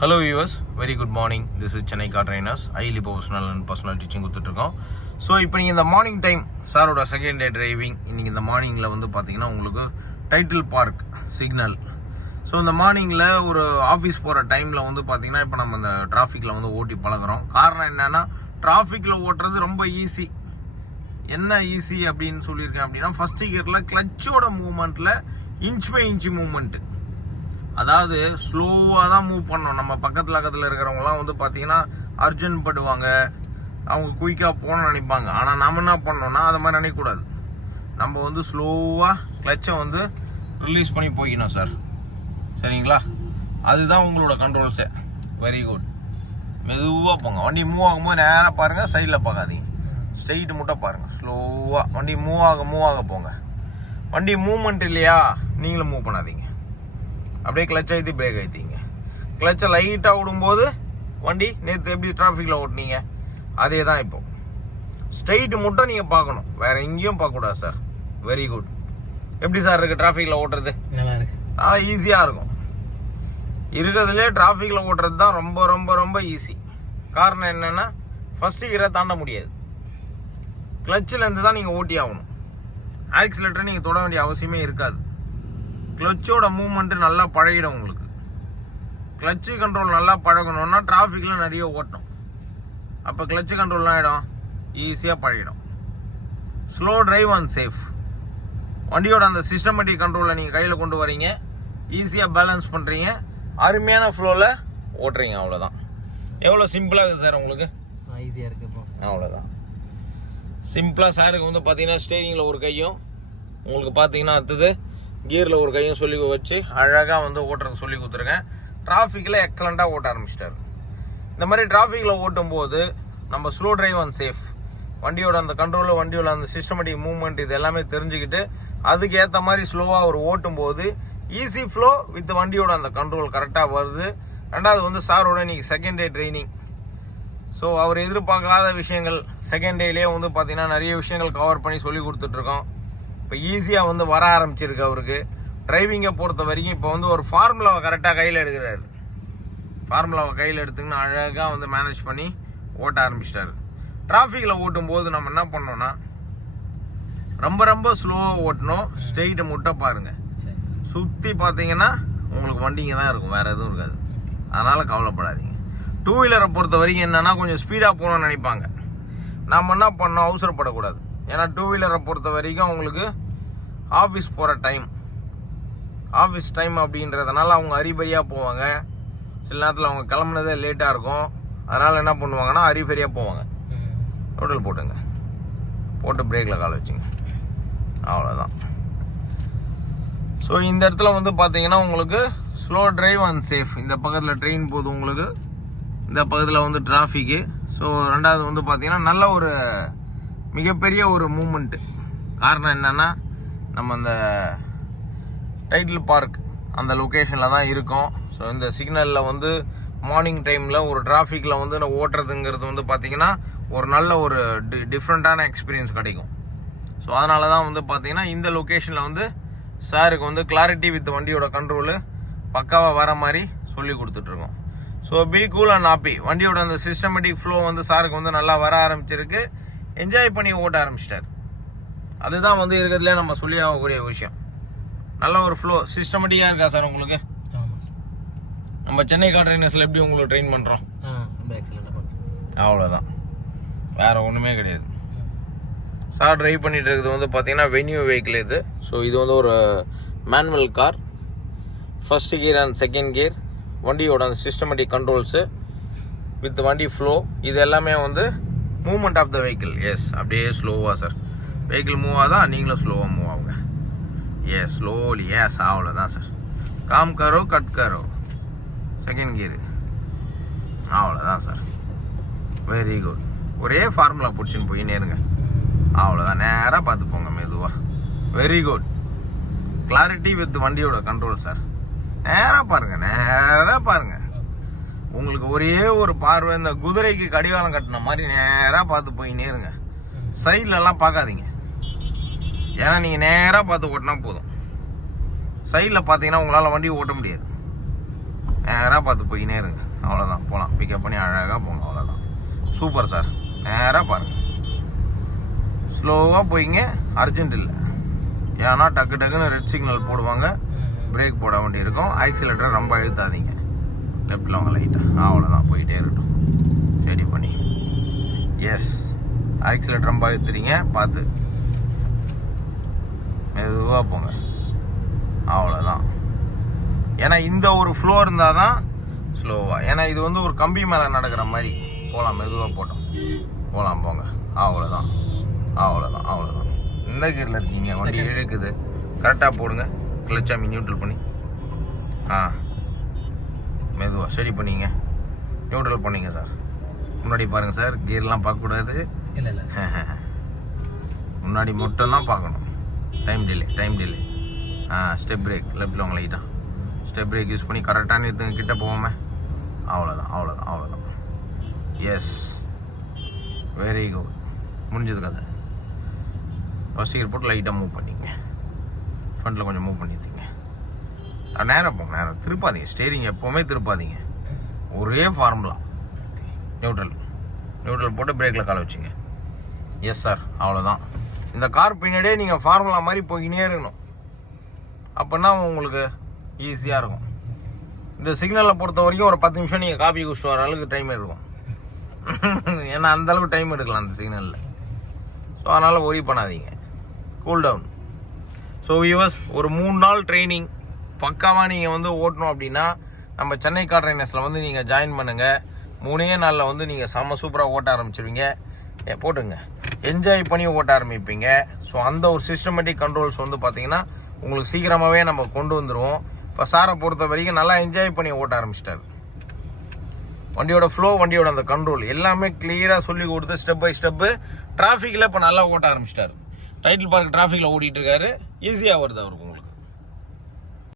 Hello viewers, very good morning. This is Chennai Car Trainers, highly professional and personal teaching கொடுத்துட்ருக்கோம். So இப்போ நீங்கள் இந்த morning time சாரோட second day driving இன்றைக்கி இந்த மார்னிங்கில் வந்து பார்த்தீங்கன்னா உங்களுக்கு டைட்டில் பார்க் சிக்னல். ஸோ இந்த மார்னிங்கில் ஒரு ஆஃபீஸ் போகிற டைமில் வந்து பார்த்தீங்கன்னா இப்போ நம்ம இந்த டிராஃபிக்கில் வந்து ஓட்டி பழகிறோம். காரணம் என்னென்னா டிராஃபிக்கில் ஓட்டுறது ரொம்ப ஈஸி. என்ன ஈஸி அப்படின்னு சொல்லியிருக்கேன் அப்படின்னா ஃபஸ்ட்டு கியரில் கிளச்சோட மூவ்மெண்ட்டில் இன்ச் பை இன்ச் மூவ்மெண்ட்டு, அதாவது ஸ்லோவாக தான் மூவ் பண்ணோம். நம்ம பக்கத்தில் இருக்கிறவங்களாம் வந்து பார்த்தீங்கன்னா அர்ஜென்ட் படுவாங்க, அவங்க குயிக்காக போகணும்னு நினைப்பாங்க. ஆனால் நம்ம என்ன பண்ணோம்னா அதை மாதிரி நினைக்கக்கூடாது. நம்ம வந்து ஸ்லோவாக கிளச்சை வந்து ரிலீஸ் பண்ணி போய்க்கணும் சார், சரிங்களா? அதுதான் உங்களோட கண்ட்ரோல்ஸே. Very good. மெதுவாக போங்க. வண்டி மூவ் ஆகும்போது நேராக பாருங்கள், சைடில் பார்க்காதீங்க, ஸ்ட்ரெயிட்டு மட்டும் பாருங்கள். ஸ்லோவாக வண்டி மூவ் ஆக போங்க. வண்டி மூவ்மெண்ட் இல்லையா, நீங்களும் மூவ் பண்ணாதீங்க. அப்படியே கிளச் அழுத்தி பிரேக் அழுத்திங்க. கிளச்சை லைட்டாக விடும்போது வண்டி நேற்று எப்படி டிராஃபிக்கில் ஓட்டினீங்க அதே தான் இப்போ. ஸ்ட்ரெயிட் மட்டும் நீங்கள் பார்க்கணும், வேறு எங்கேயும் பார்க்கக்கூடாது சார். Very good. எப்படி சார் இருக்குது டிராஃபிக்கில் ஓட்டுறது? நல்லா இருக்கு, நல்லா ஈஸியாக இருக்கும். இருக்கிறதுலே டிராஃபிக்கில் ஓட்டுறது தான் ரொம்ப ரொம்ப ரொம்ப ஈஸி. காரணம் என்னென்னா ஃபஸ்ட்டு கியரை தாண்ட முடியாது. கிளச்சிலேருந்து தான் நீங்கள் ஓட்டி ஆகணும். ஆக்சிலேட்டரை நீங்கள் தொட வேண்டிய அவசியமே இருக்காது. கிளச்சோட மூவ்மெண்ட்டு நல்லா பழகிடும் உங்களுக்கு. கிளச்சு கண்ட்ரோல் நல்லா பழகணுன்னா டிராஃபிக்கில் நிறைய ஓட்டணும். அப்போ கிளச்சு கண்ட்ரோல்லாம் ஆகிடும், ஈஸியாக பழகிடும். Slow drive and safe. வண்டியோட அந்த சிஸ்டமேட்டிக் கண்ட்ரோலை நீங்கள் கையில் கொண்டு வரீங்க, ஈஸியாக பேலன்ஸ் பண்ணுறீங்க, அருமையான ஃப்ளோவில் ஓட்டுறீங்க. அவ்வளோதான். எவ்வளோ சிம்பிளாக இருக்குது சார் உங்களுக்கு? ஈஸியாக இருக்குது. அவ்வளோதான் சிம்பிளாக. சாருக்கு வந்து பார்த்தீங்கன்னா ஸ்டேரிங்கில் ஒரு கையும், உங்களுக்கு பார்த்தீங்கன்னா அடுத்தது கியரில் ஒரு கையும் சொல்லி வச்சு அழகாக வந்து ஓட்டுறது சொல்லி கொடுத்துருக்கேன். டிராஃபிக்கில் எக்ஸலண்ட்டாக ஓட்ட ஆரம்பிச்சிட்டாரு. இந்த மாதிரி டிராஃபிக்கில் ஓட்டும்போது நம்ம ஸ்லோ டிரைவ் அண்ட் சேஃப், வண்டியோட அந்த கண்ட்ரோலு, வண்டியோட அந்த சிஸ்டமேட்டிக் மூவ்மெண்ட் இது எல்லாமே தெரிஞ்சுக்கிட்டு அதுக்கு ஏற்ற மாதிரி ஸ்லோவாக அவர் ஓட்டும்போது ஈஸி ஃப்ளோ வித் வண்டியோட அந்த கண்ட்ரோல் கரெக்டாக வருது. ரெண்டாவது வந்து சாரோட இன்றைக்கி செகண்ட் டே ட்ரைனிங். ஸோ அவர் எதிர்பார்க்காத விஷயங்கள் செகண்ட் டேலேயே வந்து பார்த்தீங்கன்னா நிறைய விஷயங்கள் கவர் பண்ணி சொல்லி கொடுத்துட்ருக்கோம். இப்போ ஈஸியாக வந்து வர ஆரம்பிச்சிருக்கு அவருக்கு. டிரைவிங்கை பொறுத்த வரைக்கும் இப்போ வந்து ஒரு ஃபார்முலாவை கரெக்டாக கையில் எடுக்கிறாரு. ஃபார்முலாவை கையில் எடுத்துக்கின்னு அழகாக வந்து மேனேஜ் பண்ணி ஓட்ட ஆரம்பிச்சிட்டாரு. டிராஃபிக்கில் ஓட்டும்போது நம்ம என்ன பண்ணோன்னா ரொம்ப ரொம்ப ஸ்லோவாக ஓட்டணும். ஸ்ட்ரெயிட்டை முட்டை பாருங்கள், சுற்றி பார்த்தீங்கன்னா உங்களுக்கு வண்டிங்க தான் இருக்கும், வேறு எதுவும் இருக்காது. அதனால் கவலைப்படாதீங்க. டூ வீலரை பொறுத்த வரைக்கும் என்னென்னா கொஞ்சம் ஸ்பீடாக போகணும்னு நினைப்பாங்க. நம்ம என்ன பண்ணோம், அவசரப்படக்கூடாது. ஏன்னா டூ வீலரை பொறுத்த வரைக்கும் அவங்களுக்கு ஆஃபீஸ் போகிற ஆஃபீஸ் டைம் அப்படின்றதுனால அவங்க அரிபரியாக போவாங்க. சில நேரத்தில் அவங்க கிளம்புனதே லேட்டாக இருக்கும். அதனால் என்ன பண்ணுவாங்கன்னா அரிபரியாக போவாங்க. டோட்டல் போட்டு பிரேக்கில் கால் வச்சுங்க. அவ்வளோதான். ஸோ இந்த இடத்துல வந்து பார்த்தீங்கன்னா உங்களுக்கு ஸ்லோ டிரைவ் அண்ட் சேஃப். இந்த பக்கத்தில் ட்ரெயின் போகுது உங்களுக்கு, இந்த பக்கத்தில் வந்து டிராஃபிக்கு. ஸோ ரெண்டாவது வந்து பார்த்தீங்கன்னா நல்ல ஒரு மிகப்பெரிய ஒரு மூமெண்ட்டு. காரணம் என்னென்னா நம்ம அந்த டைட்டில் பார்க் அந்த லொக்கேஷனில் தான் இருக்கோம். ஸோ இந்த சிக்னலில் வந்து மார்னிங் டைமில் ஒரு டிராஃபிக்கில் வந்து ஓட்டுறதுங்கிறது வந்து பார்த்திங்கன்னா ஒரு நல்ல ஒரு டிஃப்ரெண்ட்டான எக்ஸ்பீரியன்ஸ் கிடைக்கும். ஸோ அதனால தான் வந்து பார்த்திங்கன்னா இந்த லொக்கேஷனில் வந்து சாருக்கு வந்து கிளாரிட்டி வித் வண்டியோட கண்ட்ரோலு பக்காவாக வர மாதிரி சொல்லி கொடுத்துட்ருக்கோம். So be cool and happy. வண்டியோட அந்த சிஸ்டமேட்டிக் ஃப்ளோ வந்து சாருக்கு வந்து நல்லா வர ஆரம்பிச்சிருக்கு. என்ஜாய் பண்ணி ஓட்ட ஆரம்பிச்சிட்டார். அதுதான் வந்து இருக்கிறதுலே நம்ம சொல்லி ஆகக்கூடிய விஷயம். நல்ல ஒரு ஃப்ளோ சிஸ்டமேட்டிக்காக இருக்கா சார் உங்களுக்கு? நம்ம சென்னை கார் ட்ரைனர்ஸில் எப்படி உங்களுக்கு ட்ரெயின் பண்ணுறோம் அவ்வளோதான், வேறு ஒன்றுமே கிடையாது. சார் ட்ரைவ் பண்ணிட்டு இருக்குது வந்து பார்த்தீங்கன்னா வென்யூ வெஹிக்கிள் இது. ஸோ இது வந்து ஒரு manual car. First gear and second gear, வண்டியோட அந்த சிஸ்டமேட்டிக் கண்ட்ரோல்ஸு வித் வண்டி ஃப்ளோ, இது எல்லாமே வந்து movement of the vehicle. Yes, அப்படியே ஸ்லோவாக சார் வெஹிக்கிள் மூவ் ஆகுதான், நீங்களும் ஸ்லோவாக மூவ் ஆகுங்க. Yes, slowly. எஸ், அவ்வளோதான் சார். காம் கரோ கட் கரோ, செகண்ட் கியரு. அவ்வளோதான் சார். Very good. ஒரே ஃபார்முலா பிடிச்சின்னு போயின்னே இருங்க. அவ்வளோதான், நேராக பார்த்து போங்க மெதுவாக. Very good. கிளாரிட்டி வித் வண்டியோட கண்ட்ரோல் சார். நேராக பாருங்கள். உங்களுக்கு ஒரே ஒரு பார்வை, இந்த குதிரைக்கு கடிவாளம் கட்டின மாதிரி நேராக பார்த்து போயின்னே இருங்க. சைட்லலாம் பார்க்காதீங்க. ஏன்னா நீங்கள் நேராக பார்த்து ஓட்டினா போதும். சைடில் பார்த்தீங்கன்னா உங்களால் வண்டி ஓட்ட முடியாது. நேராக பார்த்து போயினே இருங்க, அவ்வளோதான். போகலாம், பிக்கப் பண்ணி அழகாக போங்க, அவ்வளோதான். Super sir. நேராக பாருங்கள், ஸ்லோவாக போயிங்க, அர்ஜென்ட் இல்லை. ஏன்னா டக்கு டக்குன்னு ரெட் சிக்னல் போடுவாங்க, பிரேக் போட வேண்டி இருக்கும். ஆக்சிலேட்டரை ரொம்ப இழுத்தாதீங்க, லெஃப்டில் அவங்க லைட்டாக, அவ்வளோதான். போயிட்டே இருக்கட்டும், ஸ்டடி பண்ணி. எஸ், ஆக்சிலேட்டர் ரொம்ப இழுத்துறீங்க, பார்த்து மெதுவாக போங்க, அவ்வளோதான். ஏன்னா இந்த ஒரு ஃப்ளோ இருந்தால் தான் ஸ்லோவாக, ஏன்னா இது வந்து ஒரு கம்பி மேலே நடக்கிற மாதிரி. போகலாம், மெதுவாக போட்டோம், போகலாம், போங்க, அவ்வளோதான், அவ்வளோதான், அவ்வளோதான். இந்த கீரில் இருக்கீங்க, வண்டி இழுக்குது, கரெக்டாக போடுங்க. கிளச்சாமி நியூட்ரல் பண்ணி மெதுவாக ஸ்டடி பண்ணிங்க, நியூட்ரல் பண்ணிங்க சார். முன்னாடி பாருங்கள் சார், கியர்லாம் பார்க்கக்கூடாது. இல்லை இல்லை, முன்னாடி மட்டும்தான் பார்க்கணும். Time delay. ஸ்டெப் பிரேக், லெஃப்டில் உங்களை லைட்டாக ஸ்டெப் பிரேக் யூஸ் பண்ணி கரெக்டான எடுத்துங்க, கிட்ட போவோமே, அவ்வளோதான். எஸ், வெரி குட், முடிஞ்சது கதை. ஃபஸ்ட் கியர் போட்டு லைட்டாக மூவ் பண்ணிங்க, ஃப்ரண்ட்டில் கொஞ்சம் மூவ் பண்ணிடுங்க. நேராக போங்க, நேரம் திருப்பாதீங்க, ஸ்டேரிங் எப்போவுமே திருப்பாதீங்க. ஒரே ஃபார்முலா, நியூட்ரல் போட்டு பிரேக்கில் காலை வச்சுங்க. எஸ் சார், அவ்வளோதான். இந்த கார் பின்னாடியே நீங்கள் ஃபார்முலா மாதிரி போய்கினே இருக்கணும், அப்படின்னா உங்களுக்கு ஈஸியாக இருக்கும். இந்த சிக்னலை பொறுத்த வரைக்கும் ஒரு 10 நிமிஷம் நீங்கள் காப்பி குடிச்சிட்டு வர அளவுக்கு டைம் எடுக்கும். ஏன்னா அந்தளவுக்கு டைம் எடுக்கலாம் அந்த சிக்னலில். ஸோ அதனால் ஒரி பண்ணாதீங்க, கூல் டவுன். ஸோ வியூவர்ஸ், ஒரு 3 நாள் ட்ரைனிங் பக்காவாக நீங்கள் வந்து ஓட்டணும் அப்படின்னா நம்ம சென்னை கார் ட்ரைனர்ஸில் வந்து நீங்கள் ஜாயின் பண்ணுங்கள். 3 நாளில் வந்து நீங்கள் செம்ம சூப்பராக ஓட்ட ஆரம்பிச்சிருவீங்க. போட்டுங்க, என்ஜாய் பண்ணி ஓட்ட ஆரம்பிப்பீங்க. ஸோ அந்த ஒரு சிஸ்டமேட்டிக் கண்ட்ரோல்ஸ் வந்து பார்த்தீங்கன்னா உங்களுக்கு சீக்கிரமாகவே நம்ம கொண்டு வந்துடுவோம். இப்போ சாரை பொறுத்த வரைக்கும் நல்லா என்ஜாய் பண்ணி ஓட்ட ஆரம்பிச்சிட்டாரு. வண்டியோட ஃப்ளோ, வண்டியோட அந்த கண்ட்ரோல் எல்லாமே கிளியராக சொல்லி கொடுத்து ஸ்டெப் பை ஸ்டெப்பு டிராஃபிக்கில் இப்போ நல்லா ஓட்ட ஆரம்பிச்சிட்டாரு. டைட்டில் பார்க் டிராஃபிக்கில் ஓடிட்டு இருக்காரு, ஈஸியாக வருது அவருக்கு.